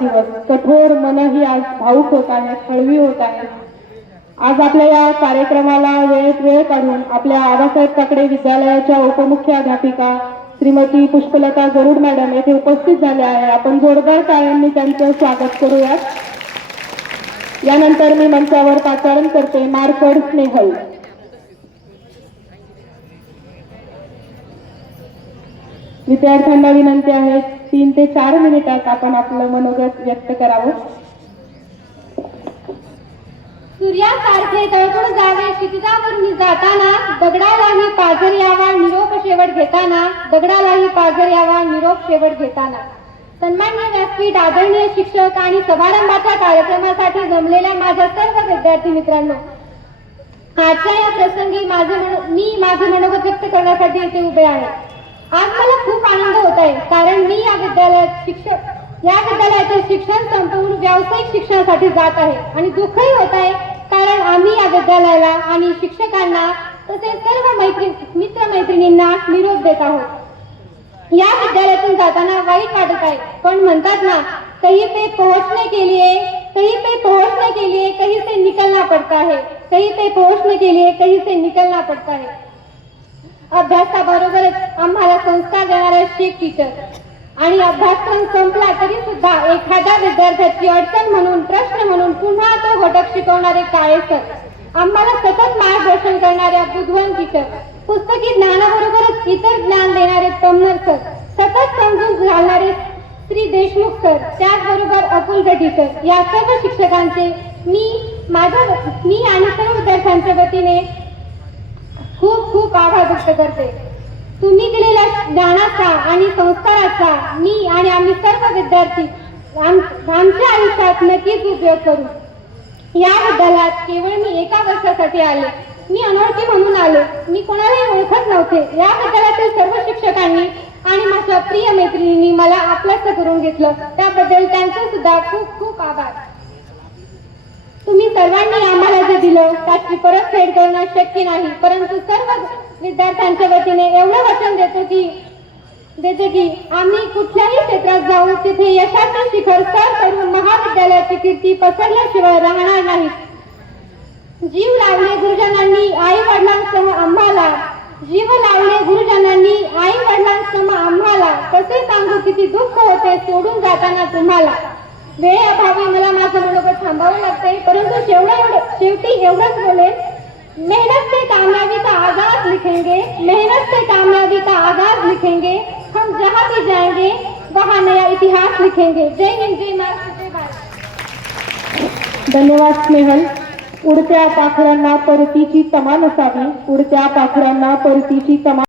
दिवस. कठोर मनही आज भाऊक होत आहे हळवी होत आहे. आज आपल्या या कार्यक्रमाला वेळेत वेळ काढून आपल्या आबासाहेब काकडे विद्यालयाच्या उपमुख्याध्यापिका श्रीमती पुष्पलता गरुड मॅडम येथे उपस्थित झाल्या आहे. आपण जोरदार टाळ्यांनी त्यांचं स्वागत करूयात. यानंतर मी मंचावर पाचारण करते. मार्कड स्नेहल. विद्यार्थ्यांना विनंती आहे तीन ते चार मिनिटात आपण आपलं मनोगत व्यक्त करावं. सूर्यासारखे तळपड जावे क्षितिजावरून जाताना दगडालाही पाझर यावा निरोप शेवट घेताना दगडालाही पाझर यावा निरोप शेवट घेताना. सन्मान्य व्यासपीठ आदरणीय शिक्षक आणि समारंभाच्या कार्यक्रमासाठी जमलेल्या माझ्या सर्व विद्यार्थी मित्रांनो आजच्या या प्रसंगी माझे मी माझे मनोगत व्यक्त करण्यासाठी इथे उभे आहे. आज मला खूप आनंद होत आहे कारण मी या विद्यालयात शिक्षक या विद्यालयाचे शिक्षण संपवून व्यावसायिक शिक्षणासाठी जात आहे आणि दुःखही होत आहे कारण आम्ही या विद्यालयाला आणि शिक्षकांना तसेच सर्व मैत्री मित्र मैत्रिणींना निरोप देत आहोत. या विद्यालयातून जाताना वाईट वाटत आहे पण म्हणतात ना कहीं पे पहुंचने के लिए कहीं पे पहुंचने के लिए कहीं से निकलना पड़ता है कहीं पे पहुंचने के लिए कहीं से निकलना पड़ता है अभ्यासाबरोबरच आम्हाला संस्कार देणारे शिक टीचर आणि अभ्यासक्रम संपला तरी सुद्धा एखाद्या विद्यार्थ्याची अडचण म्हणून प्रश्न म्हणून पुन्हा तो घटक शिकवणारे काळे सर आम्हाला सतत मार्गदर्शन करणाऱ्या बुधवन टीचर पुस्तकी ज्ञानाबरोबरच इतर ज्ञान देणारे तमनर सर सतत समजून घालणारे श्री देशमुख सर त्याचबरोबर अकुल टीचर या सर्व शिक्षकांचे मी माझ्या मी आणि सर्व विद्यार्थ्यांच्या वतीने खूप आभार व्यक्त करते. तुम्ही दिलेल्या ज्ञानाचा आणि संस्काराचा मी आणि आम्ही सर्व विद्यार्थी आमच्या आयुष्यात नक्कीच उपयोग करू. या विद्यालयात केवळ मी एका वर्षासाठी आले. मी अनोळखी म्हणून आले. मी कोणालाही ओळखत नव्हते. या विद्यालयातील सर्व शिक्षकांनी आणि माझ्या प्रिय मैत्रिणींनी मला आपलंच करून घेतलं. त्याबद्दल त्यांचे सुद्धा खूप खूप आभार. तुम्ही सर्वांनी आम्हाला दिलं त्याची परतफेड करणं शक्य नाही. परंतु सर्व विद्यार्थ्यांच्या वतीने एवढं वचन देतो की देते की आम्ही कुठल्याही क्षेत्रात जाऊ तिथे यशाचं शिखर सर करून महाविद्यालयाची कीर्ती पसरल्याशिवाय राहणार नाही. जीव लावले गुरुजनांनी आई वडिलांसह आम्हाला. जीव लावले गुरुजनांनी आई वडिलांसह आम्हाला. कसे सांगू किती दुःख होते सोडून जाताना तुम्हाला. वेळेअभावी मला माझं मनोगत थांबावं लागतंय. परंतु जेवढं एवढं शेवटी एवढंच बोलेन. मेहनत से कामयाबी का आगाज लिखेंगे. मेहनत से कामयाबी का आगाज लिखेंगे. हम जहाँ भी जाएंगे वहाँ नया इतिहास लिखेंगे. जय हिंद जय महाराष्ट्र जय भारत. धन्यवाद स्नेहल. उडत्या पाखरांना परतीची तमा असावी. उडत्या पाखरांना परतीची तमा